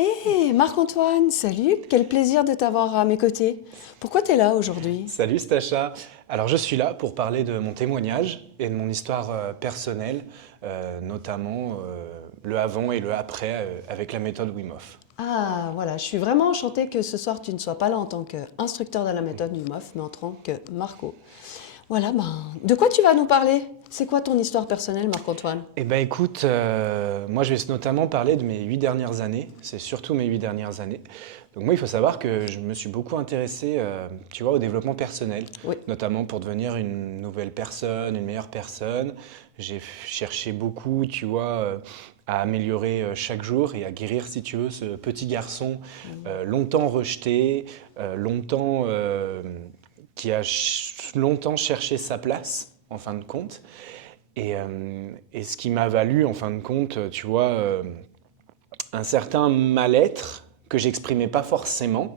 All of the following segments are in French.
Hé, Marc-Antoine, salut, quel plaisir de t'avoir à mes côtés. Pourquoi tu es là aujourd'hui? Salut Stacha. Alors je suis là pour parler de mon témoignage et de mon histoire personnelle, notamment le avant et le après avec la méthode Wim Hof. Ah, voilà, je suis vraiment enchantée que ce soir tu ne sois pas là en tant qu'instructeur de la méthode NUMOF, mais en tant que Marco. Voilà, ben, de quoi tu vas nous parler? C'est quoi ton histoire personnelle, Marc-Antoine? Eh ben écoute, moi je vais notamment parler de mes 8 dernières années, c'est surtout mes 8 dernières années. Donc moi il faut savoir que je me suis beaucoup intéressé, tu vois, au développement personnel, Oui, notamment pour devenir une nouvelle personne, une meilleure personne. Cherché beaucoup, tu vois, à améliorer chaque jour et à guérir, si tu veux, ce petit garçon longtemps rejeté, longtemps, longtemps cherché sa place, en fin de compte. Et ce qui m'a valu, en fin de compte, tu vois, un certain mal-être que j'exprimais pas forcément,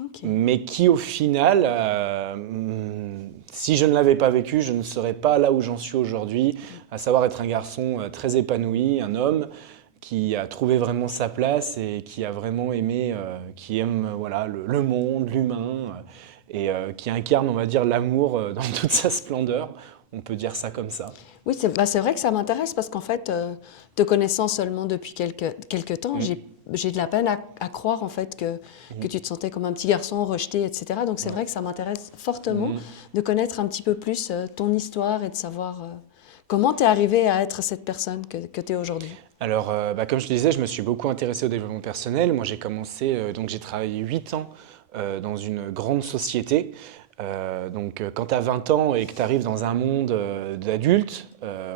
ok. mais qui au final, si je ne l'avais pas vécu, je ne serais pas là où j'en suis aujourd'hui, à savoir être un garçon très épanoui, un homme qui a trouvé vraiment sa place et qui a vraiment aimé, qui aime voilà, le monde, l'humain, qui incarne, on va dire, l'amour dans toute sa splendeur. On peut dire ça comme ça. Oui, c'est vrai que ça m'intéresse parce qu'en fait, te connaissant seulement depuis quelques temps, Mm, j'ai de la peine à croire en fait que mm, tu te sentais comme un petit garçon rejeté, etc. Donc c'est ouais. vrai que ça m'intéresse fortement Mm. de connaître un petit peu plus ton histoire et de savoir comment tu es arrivé à être cette personne que tu es aujourd'hui. Alors, comme je te disais, je me suis beaucoup intéressé au développement personnel. Moi, j'ai commencé, donc j'ai travaillé 8 ans dans une grande société. Quand tu as 20 ans et que tu arrives dans un monde d'adultes,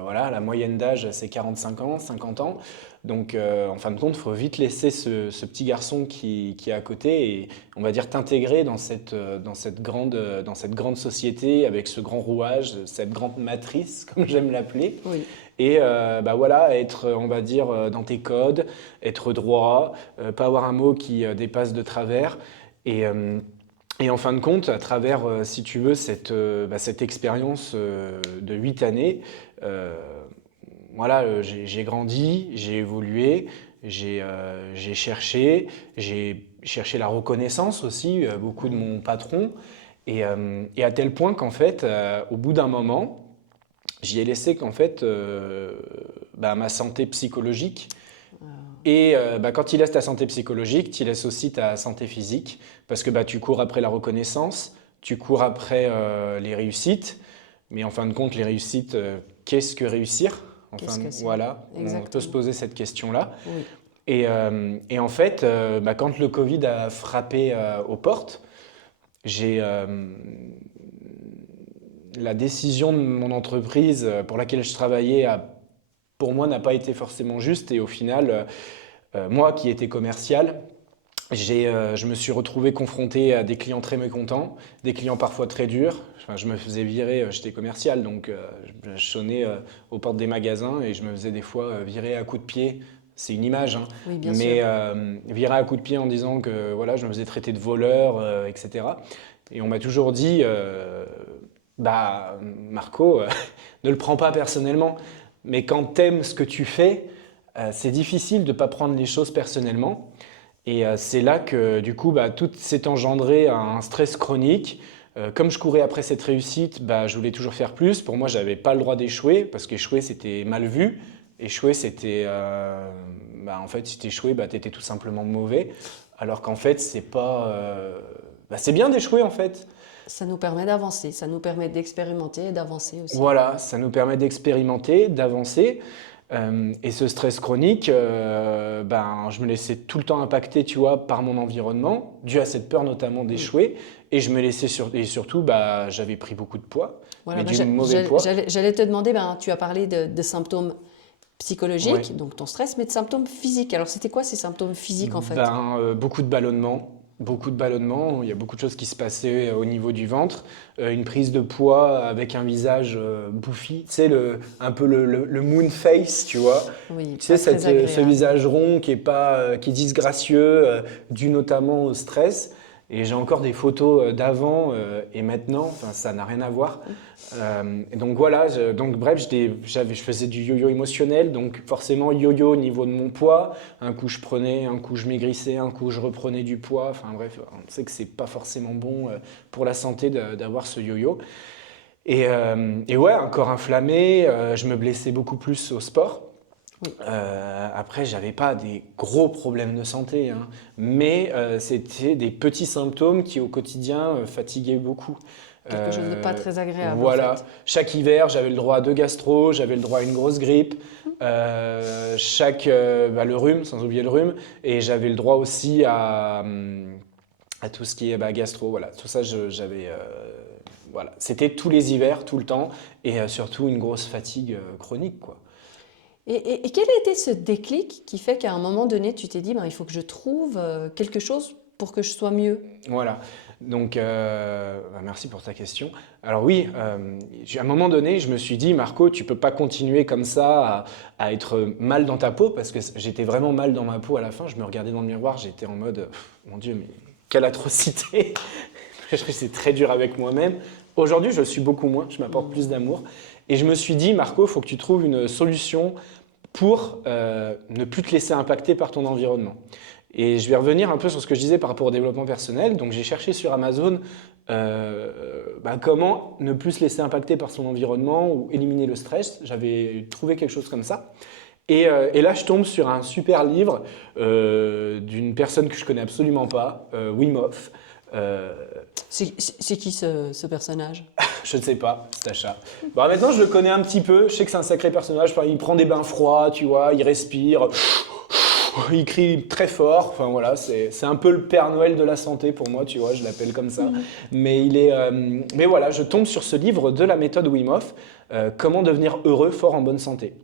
voilà, la moyenne d'âge, c'est 45 ans, 50 ans. Donc, en fin de compte, il faut vite laisser ce petit garçon qui est à côté et, on va dire, t'intégrer dans cette grande société avec ce grand rouage, cette grande matrice, comme j'aime l'appeler. Oui, Et voilà, être, on va dire, dans tes codes, être droit, pas avoir un mot qui dépasse de travers. Et, euh, et en fin de compte, à travers, si tu veux, cette expérience de 8 années, euh, voilà, j'ai grandi, j'ai évolué, j'ai cherché la reconnaissance aussi, beaucoup de oui. mon patron. Et à tel point qu'en fait, au bout d'un moment, j'y ai laissé qu'en fait ma santé psychologique. Et quand tu laisses ta santé psychologique, tu laisses aussi ta santé physique. Parce que tu cours après la reconnaissance, tu cours après les réussites. Mais en fin de compte, les réussites, qu'est-ce que réussir? Qu'est-ce Enfin, que c'est? voilà, on peut se Exactement. poser cette question-là. Oui. Et en fait, quand le Covid a frappé aux portes, j'ai la décision de mon entreprise pour laquelle je travaillais pour moi n'a pas été forcément juste et au final, moi qui étais commercial, je me suis retrouvé confronté à des clients très mécontents, des clients parfois très durs. Enfin, je me faisais virer, j'étais commercial, donc je sonnais aux portes des magasins et je me faisais des fois virer à coups de pied. C'est une image, hein, Oui, bien sûr. mais virer à coups de pied en disant que voilà, je me faisais traiter de voleur, etc. Et on m'a toujours dit, Marco, ne le prends pas personnellement, mais quand t'aimes ce que tu fais, c'est difficile de ne pas prendre les choses personnellement. Et c'est là que du coup, tout s'est engendré un stress chronique. Comme je courais après cette réussite, je voulais toujours faire plus. Pour moi, j'avais pas le droit d'échouer parce qu'échouer, c'était mal vu. Échouer, c'était, en fait, si t'échouais, t'étais tout simplement mauvais. Alors qu'en fait, c'est pas, c'est bien d'échouer en fait. Ça nous permet d'avancer, ça nous permet d'expérimenter et d'avancer aussi. Voilà, ça nous permet d'expérimenter, d'avancer. Et ce stress chronique, je me laissais tout le temps impacter, tu vois, par mon environnement, dû à cette peur notamment Oui. d'échouer. Et je me laissais et surtout, j'avais pris beaucoup de poids, Voilà, mais du mauvais poids. j'allais te demander, ben, tu as parlé de symptômes Ouais. psychologiques, donc ton stress, mais de symptômes physiques. Alors, c'était quoi ces symptômes physiques en fait? Beaucoup de ballonnements. Beaucoup de ballonnements, il y a beaucoup de choses qui se passaient au niveau du ventre, une prise de poids avec un visage bouffi, tu sais, un peu le moon face, tu vois. Oui, Tu sais, pas très ce agréable. visage rond qui est pas, qui est disgracieux, dû notamment au stress. Et j'ai encore des photos d'avant et maintenant, enfin, ça n'a rien à voir. Et donc voilà, donc bref, je faisais du yo-yo émotionnel, donc forcément yo-yo au niveau de mon poids. Un coup je prenais, un coup je maigrissais, un coup je reprenais du poids. Enfin bref, on sait que c'est pas forcément bon pour la santé d'avoir ce yo-yo. Et ouais, encore inflammé, je me blessais beaucoup plus au sport. Oui. Après, j'avais pas des gros problèmes de santé, hein, mais c'était des petits symptômes qui au quotidien fatiguaient beaucoup. Quelque chose de pas très agréable en Voilà, fait. chaque hiver, j'avais le droit à 2 gastro, j'avais le droit à une grosse grippe, le rhume, sans oublier le rhume, et j'avais le droit aussi à tout ce qui est gastro. Voilà, tout ça, j'avais. Voilà, c'était tous les hivers, tout le temps, et surtout une grosse fatigue chronique, quoi. Et quel a été ce déclic qui fait qu'à un moment donné, tu t'es dit, ben, il faut que je trouve quelque chose pour que je sois mieux? Voilà, donc merci pour ta question. Alors oui, à un moment donné, je me suis dit, Marco, tu peux pas continuer comme ça à être mal dans ta peau, parce que j'étais vraiment mal dans ma peau à la fin. Je me regardais dans le miroir, j'étais en mode, mon Dieu, mais quelle atrocité! C'est très dur avec moi-même. Aujourd'hui, je le suis beaucoup moins, je m'apporte plus d'amour. Et je me suis dit, Marco, il faut que tu trouves une solution pour ne plus te laisser impacter par ton environnement. Et je vais revenir un peu sur ce que je disais par rapport au développement personnel. Donc j'ai cherché sur Amazon comment ne plus se laisser impacter par son environnement ou éliminer le stress. J'avais trouvé quelque chose comme ça. Et là, je tombe sur un super livre d'une personne que je connais absolument pas, Wim Hof. C'est qui ce personnage? Je ne sais pas, Sacha. Bon, maintenant, je le connais un petit peu. Je sais que c'est un sacré personnage. Enfin, il prend des bains froids, tu vois, il respire, il crie très fort. Enfin, voilà, c'est un peu le Père Noël de la santé pour moi, tu vois, je l'appelle comme ça. Mais voilà, je tombe sur ce livre de la méthode Wim Hof, Comment devenir heureux, fort en bonne santé.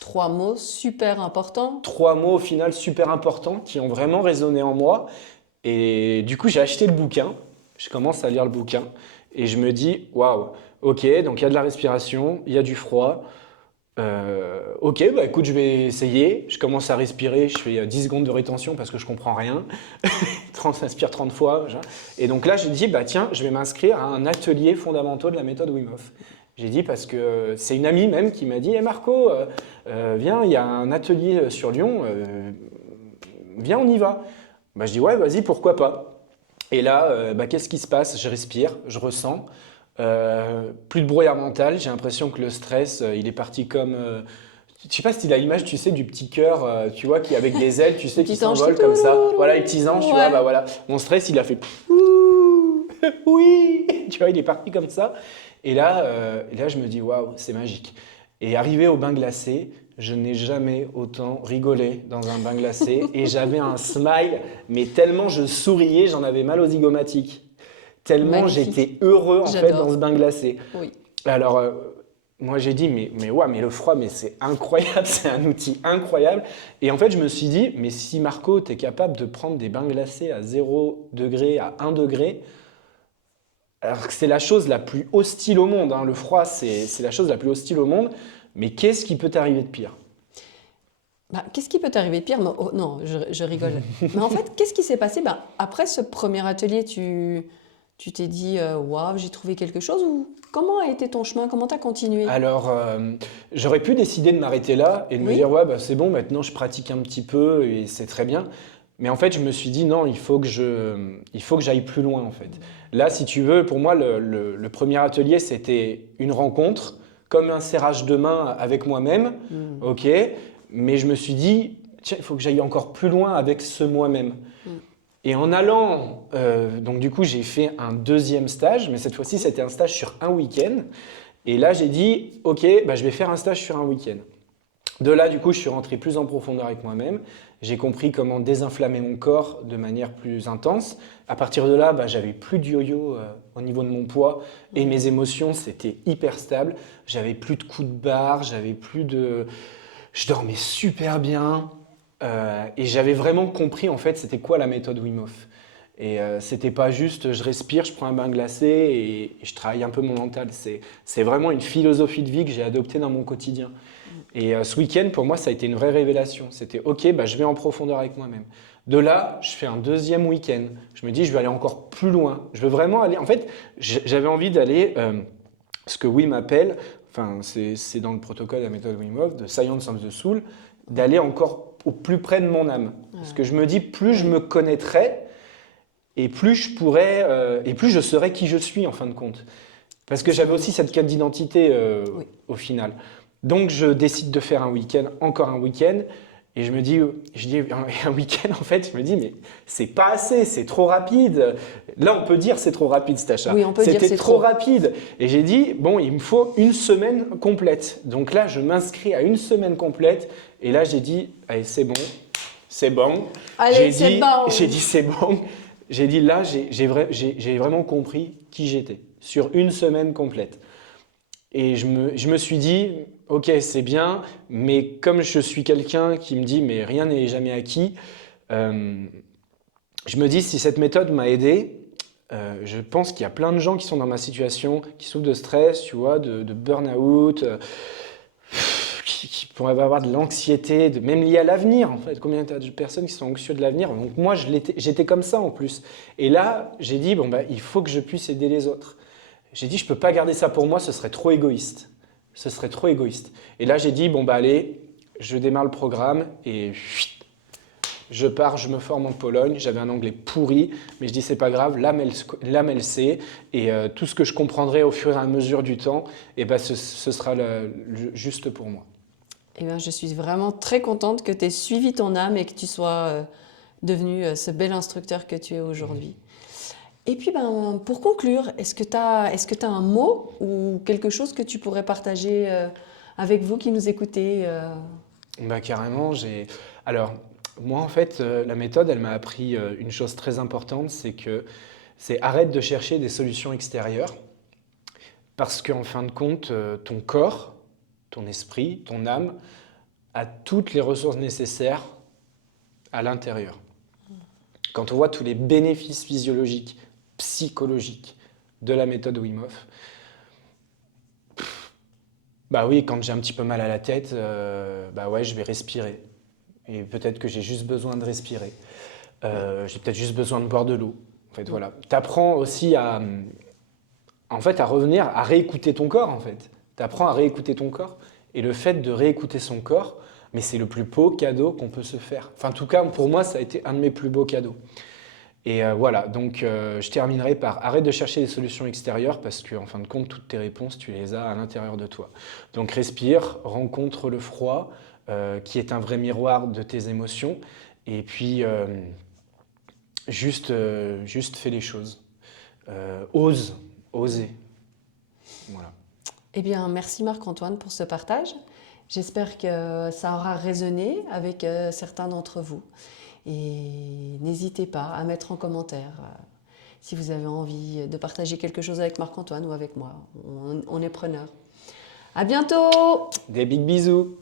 3 mots super importants. 3 mots au final super importants qui ont vraiment résonné en moi. Et du coup, j'ai acheté le bouquin. Je commence à lire le bouquin. Et je me dis, waouh, ok, donc il y a de la respiration, il y a du froid. Ok, écoute, je vais essayer. Je commence à respirer, je fais 10 secondes de rétention parce que je comprends rien. J'inspire 30 fois. Et donc là, j'ai dit, tiens, je vais m'inscrire à un atelier fondamentaux de la méthode Wim Hof. J'ai dit parce que c'est une amie même qui m'a dit, hey Marco, viens, il y a un atelier sur Lyon, viens, on y va. Je dis, ouais, vas-y, pourquoi pas. Et là, qu'est-ce qui se passe? Je respire, je ressens. Plus de brouillard mental. J'ai l'impression que le stress, il est parti comme. Je sais pas si tu as l'image, tu sais, du petit cœur, tu vois, qui avec des ailes, tu sais, qui s'envole comme ça. Voilà, les petits anges, tu vois, voilà. Mon stress, il a fait. Oui, tu vois, il est parti comme ça. Et là, je me dis, waouh, c'est magique. Et arrivé au bain glacé, je n'ai jamais autant rigolé dans un bain glacé et j'avais un smile, mais tellement je souriais, j'en avais mal aux zygomatiques. Tellement j'étais heureux en fait dans ce bain glacé. Oui. Alors, moi j'ai dit, mais le froid, mais c'est incroyable, c'est un outil incroyable. Et en fait, je me suis dit, mais si Marco, tu es capable de prendre des bains glacés à 0 degré, à 1 degré, alors que c'est la chose la plus hostile au monde, hein. Le froid, c'est la chose la plus hostile au monde. Mais qu'est-ce qui peut t'arriver de pire? Qu'est-ce qui peut t'arriver de pire? Non, je rigole. Mais en fait, qu'est-ce qui s'est passé? Après ce premier atelier, tu t'es dit, waouh, j'ai trouvé quelque chose, ou comment a été ton chemin? Comment tu as continué? Alors, j'aurais pu décider de m'arrêter là et de me dire, ouais, c'est bon, maintenant je pratique un petit peu et c'est très bien. Mais en fait, je me suis dit, non, il faut que j'aille plus loin, en fait. Là, si tu veux, pour moi, le premier atelier, c'était une rencontre, comme un serrage de main avec moi-même, ok. Mais je me suis dit, tiens, il faut que j'aille encore plus loin avec ce moi-même. Et en allant, donc du coup, j'ai fait un 2e stage, mais cette fois-ci, c'était un stage sur un week-end. Et là, j'ai dit, ok, je vais faire un stage sur un week-end. De là, du coup, je suis rentré plus en profondeur avec moi-même. J'ai compris comment désinflammer mon corps de manière plus intense. À partir de là, j'avais plus de yo-yo au niveau de mon poids et mes émotions, c'était hyper stable. J'avais plus de coups de barre, je dormais super bien et j'avais vraiment compris en fait c'était quoi la méthode Wim Hof. Et c'était pas juste je respire, je prends un bain glacé et je travaille un peu mon mental. C'est vraiment une philosophie de vie que j'ai adoptée dans mon quotidien. Et ce week-end, pour moi, ça a été une vraie révélation. C'était OK, je vais en profondeur avec moi-même. De là, je fais un deuxième week-end. Je me dis, je vais aller encore plus loin. Je veux vraiment aller. En fait, j'avais envie d'aller, ce que Wim appelle, enfin, c'est dans le protocole de la méthode Wim Hof, de Science of the Soul, d'aller encore au plus près de mon âme. Parce que je me dis, plus je me connaîtrai, et plus je pourrais, et plus je saurai qui je suis en fin de compte. Parce que j'avais aussi cette quête d'identité Oui. au final. Donc je décide de faire un week-end, encore un week-end, et je dis un week-end en fait, je me dis mais c'est pas assez, c'est trop rapide. Là on peut dire c'est trop rapide cet achat. Oui, on peut dire C'était c'est trop trop. rapide. Et j'ai dit bon il me faut une semaine complète. Donc là je m'inscris à une semaine complète, et là j'ai dit allez c'est bon, c'est bon. Allez, c'est bon. J'ai dit c'est bon. J'ai dit là j'ai vraiment compris qui j'étais sur une semaine complète. Et je me suis dit, ok, c'est bien, mais comme je suis quelqu'un qui me dit, mais rien n'est jamais acquis, euh, je me dis, si cette méthode m'a aidé, je pense qu'il y a plein de gens qui sont dans ma situation, qui souffrent de stress, tu vois, de burn-out, qui pourraient avoir de l'anxiété, même liée à l'avenir, en fait. Combien de personnes qui sont anxieuses de l'avenir? Donc moi, j'étais comme ça en plus. Et là, j'ai dit, bon, bah, il faut que je puisse aider les autres. J'ai dit, je ne peux pas garder ça pour moi, ce serait trop égoïste. Ce serait trop égoïste. Et là, j'ai dit, bon, bah allez, je démarre le programme et chut, je pars, je me forme en Pologne. J'avais un anglais pourri, mais je dis, c'est pas grave, l'âme, elle sait. Et tout ce que je comprendrai au fur et à mesure du temps, et bah, ce sera juste pour moi. Eh bien, je suis vraiment très contente que tu aies suivi ton âme et que tu sois devenu ce bel instructeur que tu es aujourd'hui. Et puis, ben, pour conclure, est-ce que tu as un mot ou quelque chose que tu pourrais partager avec vous qui nous écoutez Bah, carrément, Alors, moi, en fait, la méthode, elle m'a appris une chose très importante, c'est arrête de chercher des solutions extérieures, parce qu'en fin de compte, ton corps, ton esprit, ton âme, a toutes les ressources nécessaires à l'intérieur. Quand on voit tous les bénéfices physiologiques, psychologiques de la méthode Wim Hof, bah oui, quand j'ai un petit peu mal à la tête, bah ouais, je vais respirer. Et peut-être que j'ai juste besoin de respirer. J'ai peut-être juste besoin de boire de l'eau. En fait, voilà. Tu apprends aussi en fait, à revenir, à réécouter ton corps, en fait. Tu apprends à réécouter ton corps. Et le fait de réécouter son corps, mais c'est le plus beau cadeau qu'on peut se faire. Enfin, en tout cas, pour moi, ça a été un de mes plus beaux cadeaux. Et voilà, donc je terminerai par arrête de chercher des solutions extérieures parce qu'en fin de compte, toutes tes réponses, tu les as à l'intérieur de toi. Donc respire, rencontre le froid, qui est un vrai miroir de tes émotions, et puis juste fais les choses. Oser. Voilà. Eh bien, merci Marc-Antoine pour ce partage. J'espère que ça aura résonné avec certains d'entre vous. Et n'hésitez pas à mettre en commentaire si vous avez envie de partager quelque chose avec Marc-Antoine ou avec moi. On est preneurs. À bientôt! Des big bisous!